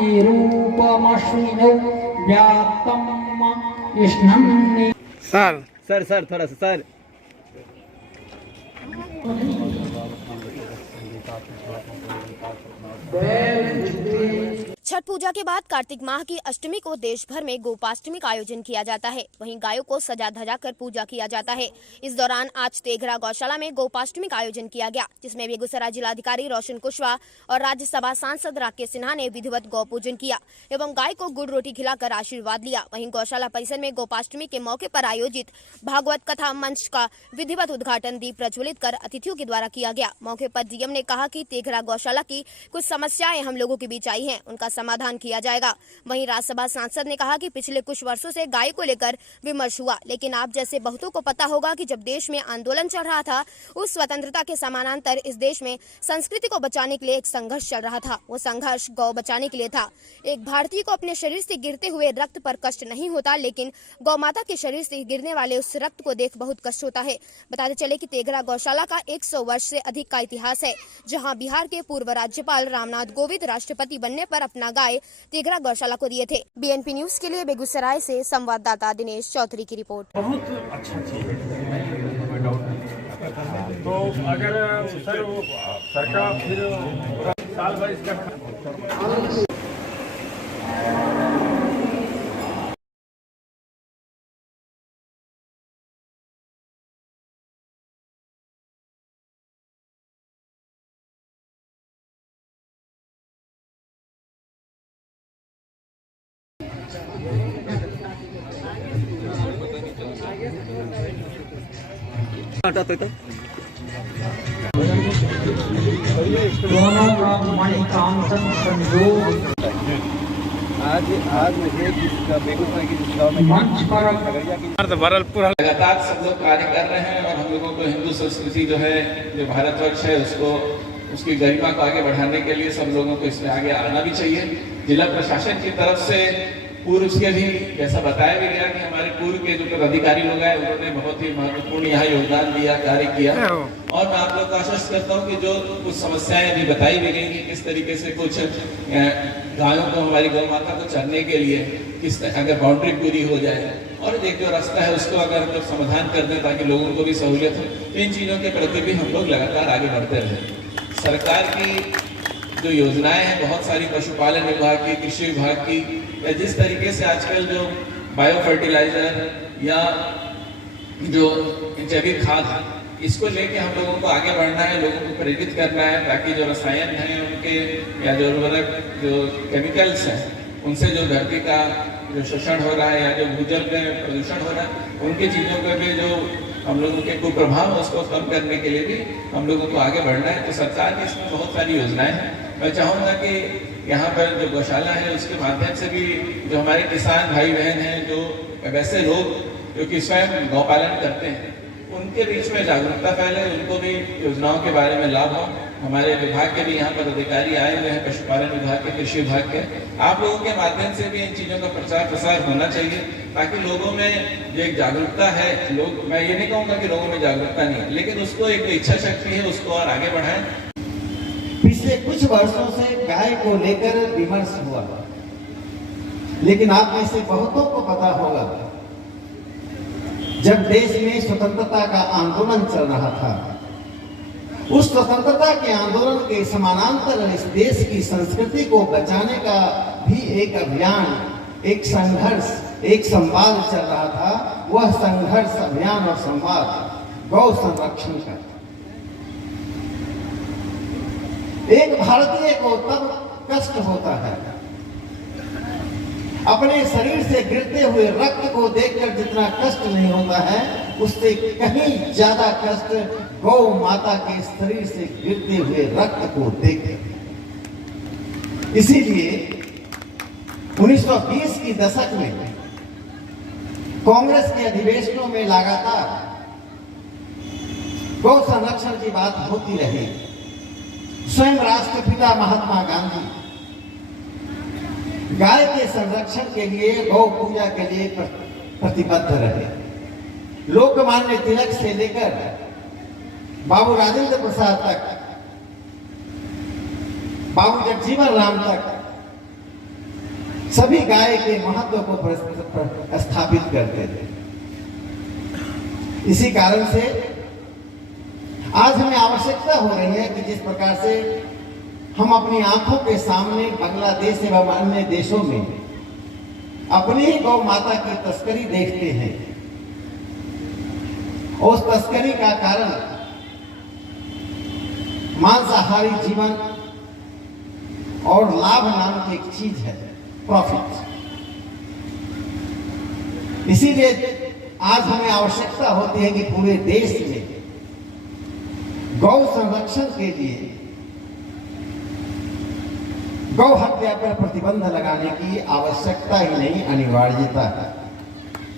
रूपमश्विनौ व्याप्तं कृष्णं। सर थोड़ा सा सर। छठ पूजा के बाद कार्तिक माह की अष्टमी को देश भर में गोपाष्टमी का आयोजन किया जाता है। वहीं गायों को सजा धजा कर पूजा किया जाता है। इस दौरान आज तेघरा गौशाला में गोपाष्टमी का आयोजन किया गया, जिसमें बेगूसराय जिलाधिकारी रोशन कुशवाहा और राज्यसभा सांसद राकेश सिन्हा ने विधिवत गौ पूजन किया एवं गाय को गुड़ रोटी खिलाकर आशीर्वाद लिया। वहीं गौशाला परिसर में गोपाष्टमी के मौके पर आयोजित भागवत कथा मंच का विधिवत उद्घाटन दीप प्रज्वलित कर अतिथियों के द्वारा किया गया। मौके पर डीएम ने कहा कि तेघरा गौशाला की कुछ समस्याएं हम लोगों के बीच आई हैं, उनका समाधान किया जाएगा। वहीं राज्यसभा सांसद ने कहा कि पिछले कुछ वर्षों से गाय को लेकर विमर्श हुआ, लेकिन आप जैसे बहुतों को पता होगा कि जब देश में आंदोलन चल रहा था, उस स्वतंत्रता के समानांतर इस देश में संस्कृति को बचाने के लिए एक संघर्ष चल रहा था। वो संघर्ष गौ बचाने के लिए था। एक भारतीय को अपने शरीर से गिरते हुए रक्त पर कष्ट नहीं होता, लेकिन गौ माता के शरीर से गिरने वाले उस रक्त को देख बहुत कष्ट होता है। बताते चले कि तेघरा गौशाला का 100 वर्ष से अधिक का इतिहास है, जहाँ बिहार के पूर्व राज्यपाल रामनाथ कोविंद राष्ट्रपति बनने पर अपना गाय तेघरा गौशाला को दिए थे। बीएनपी न्यूज के लिए बेगूसराय से संवाददाता दिनेश चौधरी की रिपोर्ट। बहुत अच्छा चीज है, तो अगर सर सरकार फिर साल भर इसका दोनों का मणिकांचन संयोग आज मुझे बेगूसराय की मंच पर लगातार सब लोग कार्य कर रहे हैं और हम लोगों को हिंदू संस्कृति जो है, जो भारतवर्ष है, उसको उसकी गरिमा को आगे बढ़ाने के लिए सब लोगों को इसमें आगे आना भी चाहिए। जिला प्रशासन की तरफ से पूर्व उसके भी जैसा बताया भी गया कि हमारे पूर्व के जो अधिकारी लोग हैं उन्होंने बहुत ही महत्वपूर्ण यहाँ योगदान दिया, कार्य किया। और मैं आप लोग को आश्वस्त करता हूँ कि जो कुछ समस्याएं अभी बताई भी गई कि किस तरीके से कुछ गायों को, हमारी गौ माता को चरने के लिए किस अगर बाउंड्री पूरी हो जाए और एक जो रास्ता है उसको अगर हम लोग समाधान कर दें ताकि लोगों को भी सहूलियत हो, तो इन चीज़ों के प्रति भी हम लोग लगातार आगे बढ़ते रहें। सरकार की जो योजनाएं हैं बहुत सारी, पशुपालन विभाग की, कृषि विभाग की, या जिस तरीके से आजकल जो बायो फर्टिलाइजर या जो जैविक खाद, इसको लेके हम लोगों को आगे बढ़ना है, लोगों को प्रेरित करना है ताकि जो रसायन हैं उनके या जो उर्वरक, जो केमिकल्स हैं, उनसे जो धरती का जो शोषण हो रहा है या जो भूजल में प्रदूषण हो रहा है, उनकी चीज़ों पर भी जो हम लोगों के कुप्रभाव है उसको कम करने के लिए भी हम लोगों को आगे बढ़ना है। तो सरकार की इसमें बहुत सारी योजनाएं हैं। मैं चाहूँगा कि यहाँ पर जो गौशाला है उसके माध्यम से भी जो हमारे किसान भाई बहन हैं, जो वैसे लोग जो कि स्वयं गौ पालन करते हैं, उनके बीच में जागरूकता फैले, उनको भी योजनाओं के बारे में लाभ हो। हमारे विभाग के भी यहाँ पर अधिकारी आए हुए हैं, पशुपालन विभाग के, कृषि विभाग के। आप लोगों के माध्यम से भी इन चीज़ों का प्रचार प्रसार होना चाहिए ताकि लोगों में जो एक जागरूकता है, लोग, मैं ये नहीं कहूँगा कि लोगों में जागरूकता नहीं है, लेकिन उसको एक इच्छा शक्ति है, उसको और आगे बढ़ाएं। पिछले कुछ वर्षों से गाय को लेकर विमर्श हुआ, लेकिन आप में से बहुतों को पता होगा जब देश में स्वतंत्रता का आंदोलन चल रहा था, उस स्वतंत्रता के आंदोलन के समानांतर इस देश की संस्कृति को बचाने का भी एक अभियान, एक संघर्ष, एक संवाद चल रहा था। वह संघर्ष, अभियान और संवाद गौ संरक्षण का। एक भारतीय को तब कष्ट होता है अपने शरीर से गिरते हुए रक्त को देखकर, जितना कष्ट नहीं होता है उससे कहीं ज्यादा कष्ट गौ माता के शरीर से गिरते हुए रक्त को देखकर। इसीलिए 1920 की दशक में कांग्रेस के अधिवेशनों में लगातार गौ संरक्षण की बात होती रही। स्वयं राष्ट्रपिता महात्मा गांधी गाय के संरक्षण के लिए, गौ पूजा के लिए प्रतिबद्ध रहे। लोकमान्य तिलक से लेकर बाबू राजेंद्र प्रसाद तक, बाबू जगजीवन राम तक सभी गाय के महत्व को स्थापित करते थे। इसी कारण से आज हमें आवश्यकता हो रही है कि जिस प्रकार से हम अपनी आंखों के सामने बांग्लादेश एवं अन्य देशों में अपनी ही गौ माता की तस्करी देखते हैं, उस तस्करी का कारण मांसाहारी जीवन और लाभ नाम की एक चीज है, प्रॉफिट। इसीलिए आज हमें आवश्यकता होती है कि पूरे देश में गौ संरक्षण के लिए गौ हत्या पर प्रतिबंध लगाने की आवश्यकता ही नहीं, अनिवार्यता है।